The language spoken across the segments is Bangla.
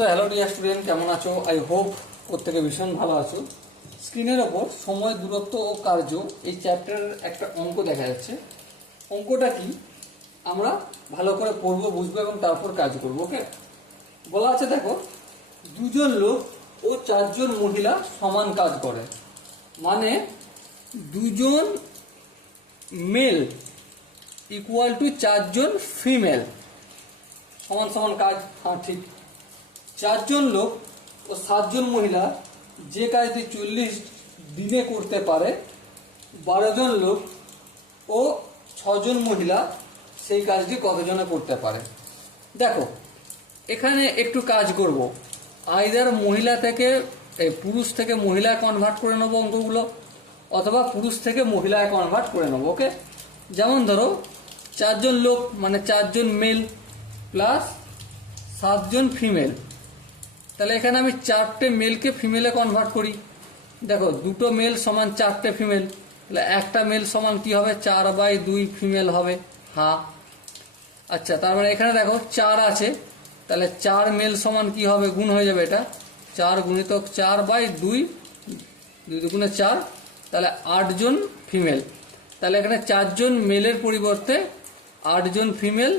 সো হ্যালো ডিয়ার স্টুডেন্ট, কেমন আছো? আই হোপ প্রত্যেকে ভীষণ ভালো আছো। স্ক্রিনের ওপর সময়, দূরত্ব ও কার্য এই চ্যাপ্টারের একটা অঙ্ক দেখা যাচ্ছে। অঙ্কটা কি আমরা ভালো করে পড়বো, বুঝবো এবং তারপর কাজ করবো। ওকে, বলা আছে দেখো, দুজন লোক ও চারজন মহিলা সমান কাজ করে, মানে দুজন মেল ইকুয়াল টু চারজন ফিমেল, সমান সমান কাজ। হ্যাঁ ঠিক, চারজন লোক ও সাতজন মহিলা যে কাজটি 40 দিনে করতে পারে, 12 জন লোক ও 6 জন মহিলা সেই কাজটি কতজনে করতে পারে। দেখো এখানে একটু কাজ করব, আইদার মহিলা থেকে পুরুষ থেকে মহিলায় কনভার্ট করে নেবো অঙ্কগুলো, অথবা পুরুষ থেকে মহিলায় কনভার্ট করে নেবো। ওকে, যেমন ধরো চারজন লোক মানে চারজন মেল প্লাস 7 জন ফিমেল, তাহলে এখানে আমি 4টে মেলকে ফিমেলে কনভার্ট করি। দেখো দুটো মেল সমান 4টে ফিমেল, তাহলে একটা মেল সমান কি হবে, 4/2 ফিমেল হবে। হ্যাঁ আচ্ছা, তার মানে এখানে দেখো 4 আছে, তাহলে 4 মেল সমান কি হবে, গুণ হয়ে যাবে, এটা 4 গুণিতক 4/2, 2 দুগুণে 4, তাহলে 8 জন ফিমেল। তাহলে এখানে 4 জন মেলের পরিবর্তে 8 জন ফিমেল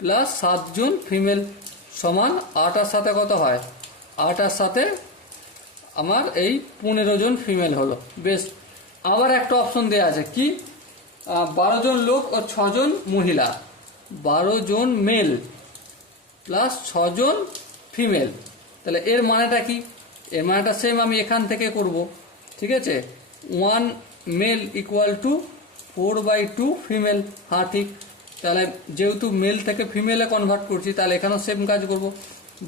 প্লাস 7 জন ফিমেল সমান 8 আর সাথে কত হয়, 8 আর সাথে আমার এই 15 জন ফিমেল হলো। বেশ, আবার একটা অপশন দেওয়া আছে কি, 12 জন লোক ও 6 জন মহিলা, 12 জন মেল প্লাস 6 জন ফিমেল। তাহলে এর মানেটা কি, এর মানেটা সেম আমি এখান থেকে করব। ঠিক আছে, 1 মেল ইকুয়াল টু 4/2 ফিমেল। হ্যাঁ ঠিক, তাহলে যেহেতু মেল থেকে ফিমেলে কনভার্ট করছি, তাহলে এখানেও সেম কাজ করব।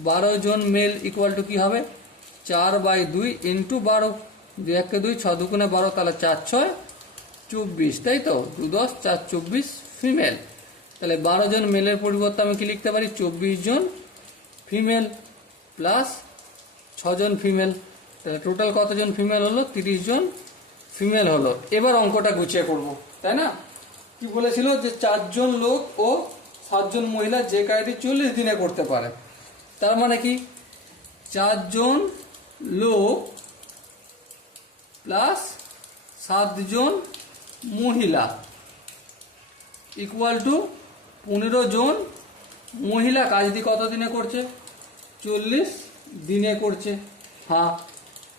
12 জন মেল ইকুয়াল টু কী হবে, 4/2 ইন্টু 12, 2 1 2, 6 দুগুণে 12, তাহলে 4 6 24, তাই তো, 2 10 4 24 ফিমেল। তাহলে 12 জন মেলের পরিবর্তে আমি কি লিখতে পারি, 24 জন ফিমেল প্লাস 6 জন ফিমেল, তাহলে টোটাল কতজন ফিমেল হলো, 30 জন ফিমেল হলো। এবার অঙ্কটা গুছিয়ে করব, তাই না? কি বলেছিল যে 4 জন লোক ও 7 জন মহিলা যে কাজটি 40 দিনে করতে পারে, তার মানে কি 4 জন লোক প্লাস 7 জন মহিলা ইকুয়াল টু 15 জন মহিলা কাজটি কত দিনে করছে, 40 দিনে করছে। হ্যাঁ,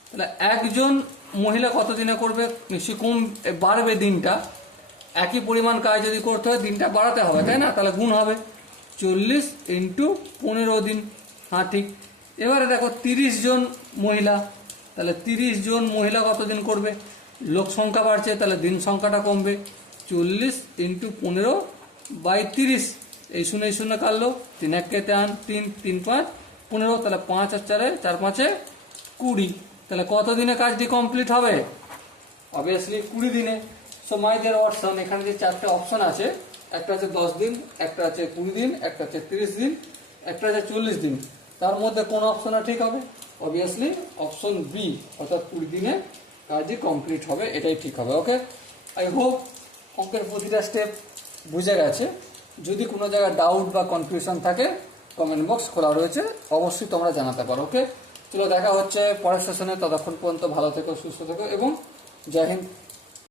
তাহলে একজন মহিলা কত দিনে করবে, নিশ্চয়ই কম বাড়বে দিনটা, একই পরিমাণ কাজ যদি করতে হয় দিনটা বাড়াতে হবে, তাই না? তাহলে গুণ হবে 40 ইন্টু 15 দিন। হ্যাঁ ঠিক, এবারে দেখো 30 জন মহিলা, তাহলে 30 জন মহিলা কত দিন করবে, লোক সংখ্যা বাড়ছে তাহলে দিন সংখ্যাটা কমবে, 40 ইন্টু 15/30, এই শূন্য কাটলো, 3 1 3, 3 3 5 15, তাহলে 5 আর 4 4 5 20, তাহলে কত দিনে কাজটি কমপ্লিট হবে, অবভিয়াসলি 20 দিনে। সো মাই ডিয়ার অপশন, এখানে যে 4টে অপশন আছে, একটা আছে 10 দিন, একটা আছে 20 দিন, একটা আছে 30 দিন, একটা আছে 40 দিন, তার মধ্যে কোন অপশনটা ঠিক হবে, অবভিয়াসলি অপশন বি, অর্থাৎ 20 দিনে কাজটি কমপ্লিট হবে, এটাই ঠিক হবে। ওকে, আই হোপ অঙ্কের প্রতিটা স্টেপ বুঝে গেছে। যদি কোনো জায়গায় ডাউট বা কনফিউশন থাকে, কমেন্ট বক্স খোলা রয়েছে, অবশ্যই তোমরা জানাতে পারো। ওকে, চলো দেখা হচ্ছে পরের সেশনে, ততক্ষণ পর্যন্ত ভালো থেকো, সুস্থ থেকো এবং জয় হিন্দ।